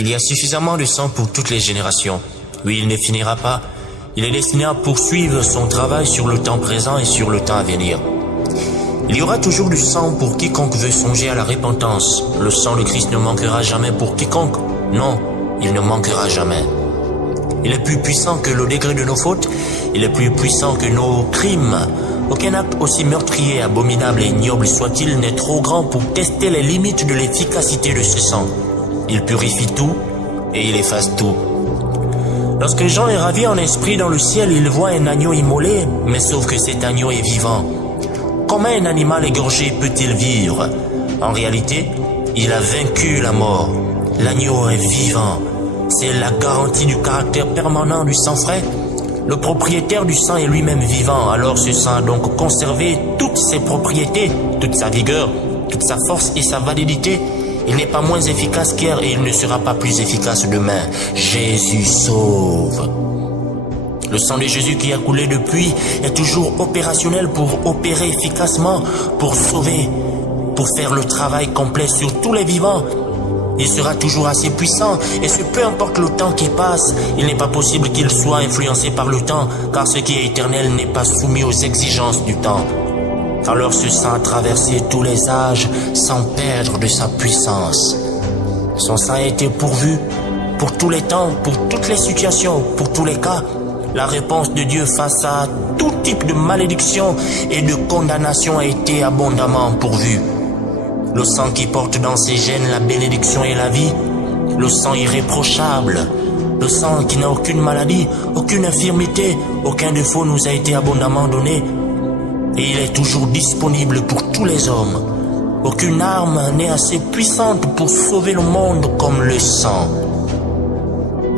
Il y a suffisamment de sang pour toutes les générations. Oui, il ne finira pas. Il est destiné à poursuivre son travail sur le temps présent et sur le temps à venir. Il y aura toujours du sang pour quiconque veut songer à la repentance. Le sang de Christ ne manquera jamais pour quiconque. Non, il ne manquera jamais. Il est plus puissant que le degré de nos fautes. Il est plus puissant que nos crimes. Aucun acte aussi meurtrier, abominable et ignoble soit-il n'est trop grand pour tester les limites de l'efficacité de ce sang. Il purifie tout et il efface tout. Lorsque Jean est ravi en esprit dans le ciel, il voit un agneau immolé, mais sauf que cet agneau est vivant. Comment un animal égorgé peut-il vivre? En réalité, il a vaincu la mort. L'agneau est vivant. C'est la garantie du caractère permanent du sang frais. Le propriétaire du sang est lui-même vivant, alors ce sang a donc conservé toutes ses propriétés, toute sa vigueur, toute sa force et sa validité. Il n'est pas moins efficace qu'hier et il ne sera pas plus efficace demain. Jésus sauve. Le sang de Jésus qui a coulé depuis est toujours opérationnel pour opérer efficacement, pour sauver, pour faire le travail complet sur tous les vivants. Il sera toujours assez puissant, et ce peu importe le temps qui passe, il n'est pas possible qu'il soit influencé par le temps, car ce qui est éternel n'est pas soumis aux exigences du temps. Alors ce sang a traversé tous les âges sans perdre de sa puissance. Son sang a été pourvu pour tous les temps, pour toutes les situations, pour tous les cas. La réponse de Dieu face à tout type de malédiction et de condamnation a été abondamment pourvue. Le sang qui porte dans ses gènes la bénédiction et la vie, le sang irréprochable, le sang qui n'a aucune maladie, aucune infirmité, aucun défaut nous a été abondamment donné. Et il est toujours disponible pour tous les hommes. Aucune arme n'est assez puissante pour sauver le monde comme le sang.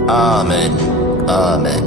Amen. Amen.